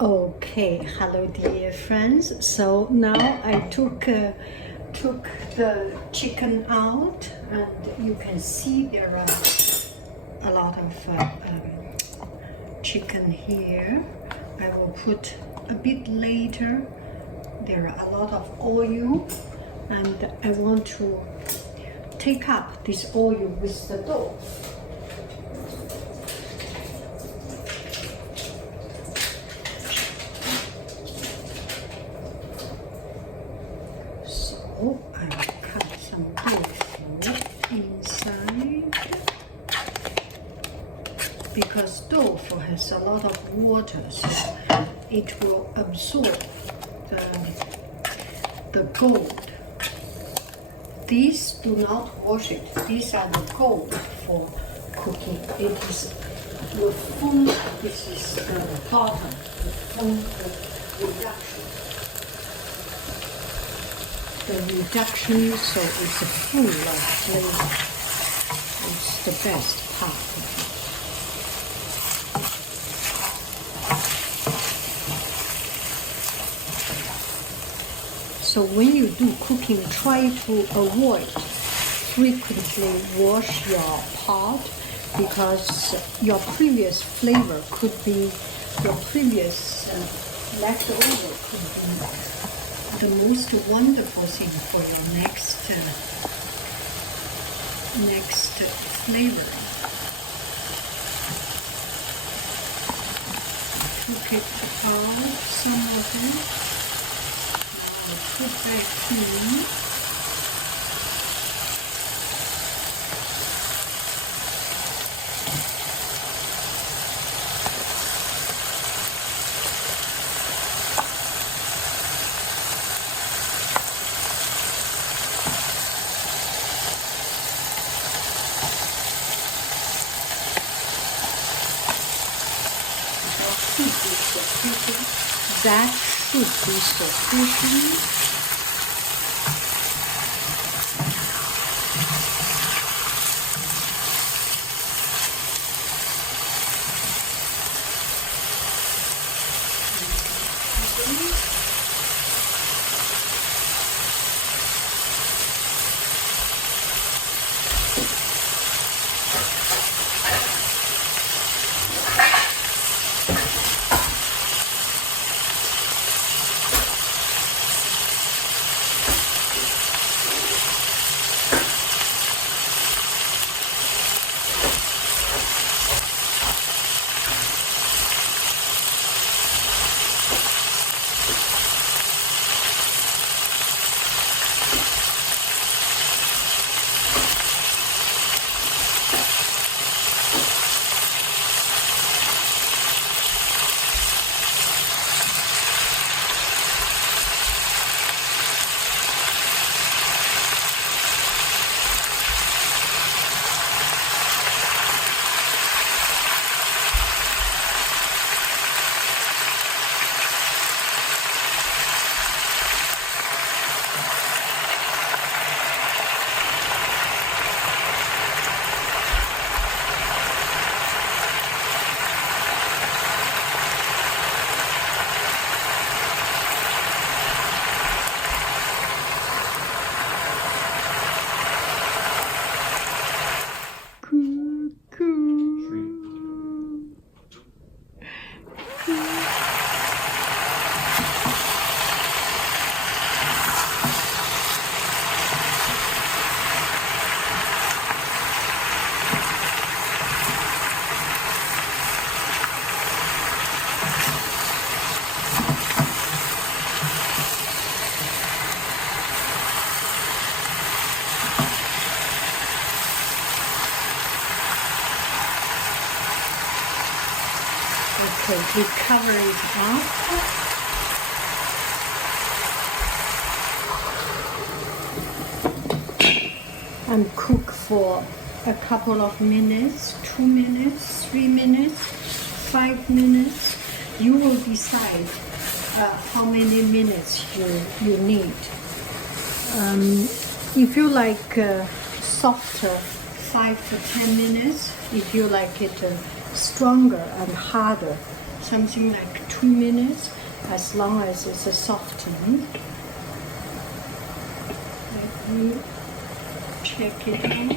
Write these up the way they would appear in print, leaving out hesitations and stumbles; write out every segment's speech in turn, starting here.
Okay, hello dear friends. So now I took the chicken out, and you can see there are a lot of chicken here. I will put a bit later. There are a lot of oil, and I want to take up this oil with the dough. So I cut some tofu inside, because tofu has a lot of water, so it will absorb the gold. These do not wash it. These are the gold for cooking. It is the full. This is the bottom, the full reduction. The reduction, so it's full of flavor. It's the best part of it. So when you do cooking, try to avoid frequently wash your pot, because your previous flavor could be, your previous leftover could be the most wonderful thing for your next flavor. Took it out, some of it. Put back in. That should be sufficient. Okay, we cover it up. And cook for a couple of minutes, 2 minutes, 3 minutes, 5 minutes. You will decide how many minutes you need. If you like softer, 5 to 10 minutes. If you like it stronger and harder, something like 2 minutes, as long as it's a softened. Let me check it out.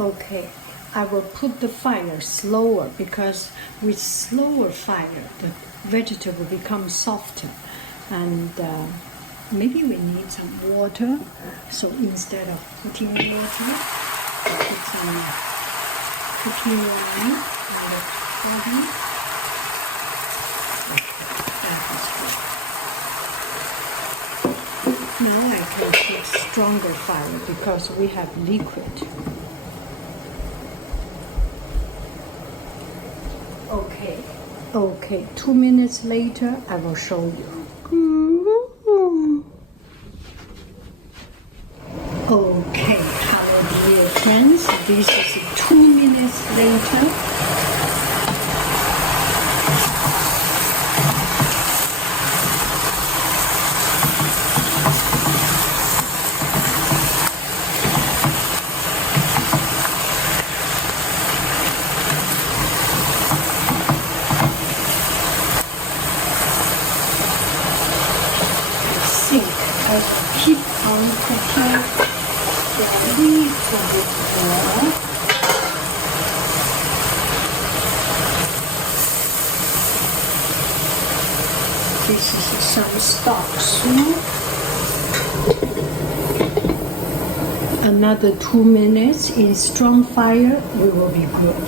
Okay, I will put the fire slower because with slower fire the vegetable becomes softer, and maybe we need some water. So instead of putting water, I put some cooking oil on the bottom. Okay, that is good. Now I can put stronger fire because we have liquid. Okay, 2 minutes later, I will show you. Okay, hello dear friends, this is 2 minutes later. Keep on cooking for a little bit more. This is some stock soup. Another 2 minutes in strong fire, we will be good.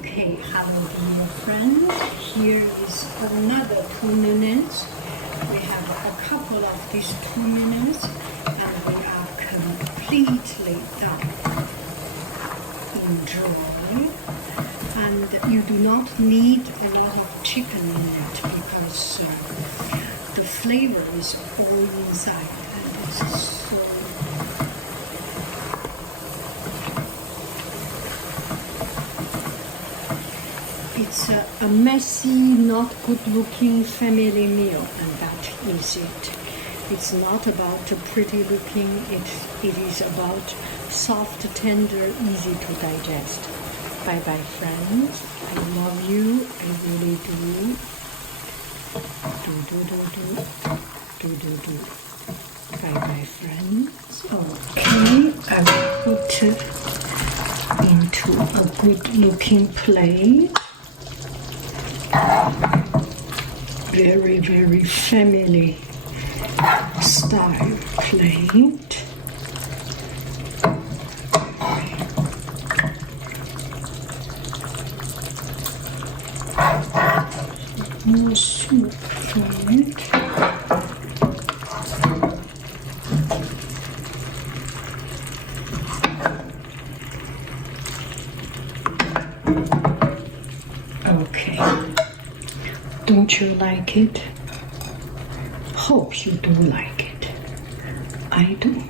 Okay, hello dear friends. Here is another 2 minutes. We have a couple of these 2 minutes and we are completely done. Enjoy. And you do not need a lot of chicken in it because the flavor is all inside and it's so it's a messy, not good-looking family meal, and that is it. It's not about pretty looking, it is about soft, tender, easy to digest. Bye-bye, friends. I love you, I really do. Do. Bye-bye, friends. Okay, I will put it into a good-looking plate. Very, very family style plate. More soup from it. Okay. Don't you like it? Hope you do like it. I do.